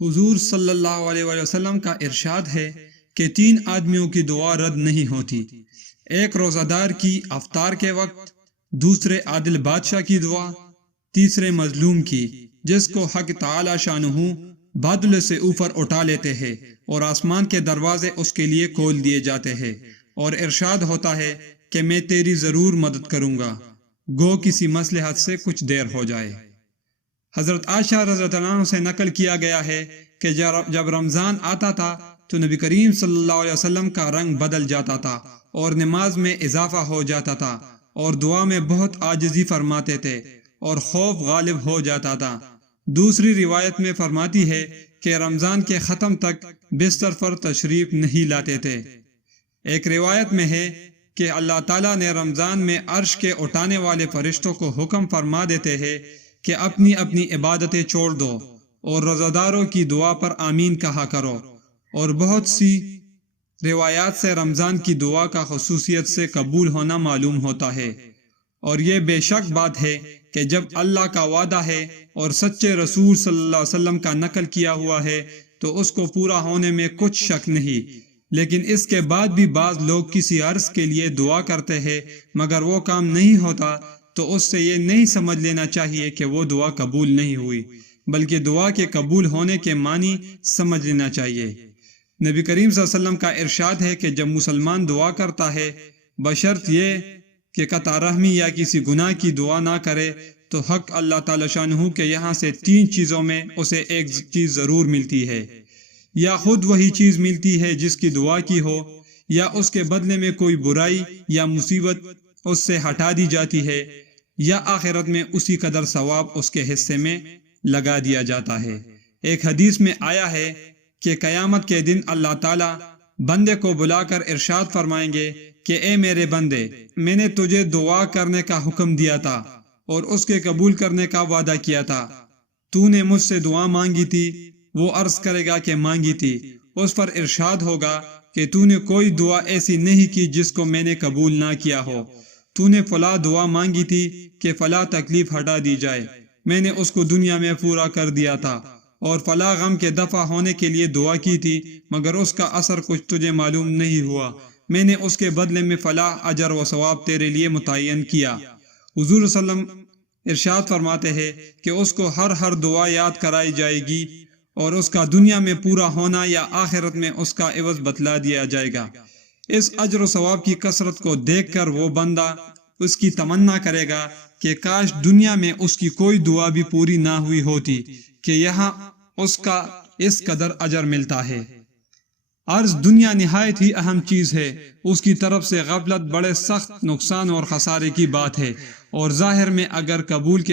حضور صلی اللہ علیہ وآلہ وسلم کا ارشاد ہے کہ 3 آدمیوں کی دعا رد نہیں ہوتی: ایک روزہ دار کی افطار کے وقت، دوسرے عادل بادشاہ کی دعا، تیسرے مظلوم کی جس کو حق تعالی شانہ بادل سے اوپر اٹھا لیتے ہیں اور آسمان کے دروازے اس کے لیے کھول دیے جاتے ہیں، اور ارشاد ہوتا ہے کہ میں تیری ضرور مدد کروں گا، گو کسی مصلحت سے کچھ دیر ہو جائے۔ حضرت عائشہ رضی اللہ عنہ سے نقل کیا گیا ہے کہ جب رمضان آتا تھا تو نبی کریم صلی اللہ علیہ وسلم کا رنگ بدل جاتا تھا اور نماز میں اضافہ ہو جاتا تھا اور دعا میں بہت عاجزی فرماتے تھے اور خوف غالب ہو جاتا تھا۔ دوسری روایت میں فرماتی ہے کہ رمضان کے ختم تک بستر پر تشریف نہیں لاتے تھے۔ ایک روایت میں ہے کہ اللہ تعالیٰ نے رمضان میں عرش کے اٹھانے والے فرشتوں کو حکم فرما دیتے ہیں کہ اپنی اپنی عبادتیں چھوڑ دو اور روزہ داروں کی دعا پر آمین کہا کرو، اور بہت سی روایات سے رمضان کی دعا کا خصوصیت سے قبول ہونا معلوم ہوتا ہے، اور یہ بے شک بات ہے کہ جب اللہ کا وعدہ ہے اور سچے رسول صلی اللہ علیہ وسلم کا نقل کیا ہوا ہے تو اس کو پورا ہونے میں کچھ شک نہیں، لیکن اس کے بعد بھی بعض لوگ کسی عرض کے لیے دعا کرتے ہیں مگر وہ کام نہیں ہوتا تو اس سے یہ نہیں سمجھ لینا چاہیے کہ وہ دعا قبول نہیں ہوئی، بلکہ دعا کے قبول ہونے کے معنی سمجھ لینا چاہیے۔ نبی کریم صلی اللہ علیہ وسلم کا ارشاد ہے کہ جب مسلمان دعا کرتا ہے بشرط یہ کہ قطع رحمی یا کسی گناہ کی دعا نہ کرے تو حق اللہ تعالی شانہ کہ یہاں سے 3 چیزوں میں اسے ایک چیز ضرور ملتی ہے: یا خود وہی چیز ملتی ہے جس کی دعا کی ہو، یا اس کے بدلے میں کوئی برائی یا مصیبت اس سے ہٹا دی جاتی ہے، یا آخرت میں اسی قدر ثواب اس کے حصے میں لگا دیا جاتا ہے۔ ایک حدیث میں آیا ہے کہ قیامت کے دن اللہ تعالیٰ بندے کو بلا کر ارشاد فرمائیں گے کہ اے میرے بندے، میں نے تجھے دعا کرنے کا حکم دیا تھا اور اس کے قبول کرنے کا وعدہ کیا تھا، تو نے مجھ سے دعا مانگی تھی، وہ عرض کرے گا کہ مانگی تھی، اس پر ارشاد ہوگا کہ تو نے کوئی دعا ایسی نہیں کی جس کو میں نے قبول نہ کیا ہو، تو نے فلاں دعا مانگی تھی کہ فلاں تکلیف ہٹا دی جائے، میں نے اس کو دنیا میں پورا کر دیا تھا، اور فلاں غم کے دفع ہونے کے لیے دعا کی تھی مگر اس کا اثر کچھ تجھے معلوم نہیں ہوا، میں نے اس کے بدلے میں فلاں اجر و ثواب تیرے لیے متعین کیا۔ حضور صلی اللہ علیہ وسلم ارشاد فرماتے ہیں کہ اس کو ہر دعا یاد کرائی جائے گی اور اس کا دنیا میں پورا ہونا یا آخرت میں اس کا عوض بتلا دیا جائے گا۔ اس اجر و ثواب کی کثرت کو دیکھ کر وہ بندہ اس کی تمنا کرے گا کہ کاش دنیا میں اس کی کوئی دعا بھی پوری نہ ہوئی ہوتی کہ یہاں اس کا اس قدر اجر ملتا ہے۔ عرض دنیا نہایت ہی اہم چیز ہے، اس کی طرف سے غفلت بڑے سخت نقصان اور خسارے کی بات ہے، اور ظاہر میں اگر قبول کے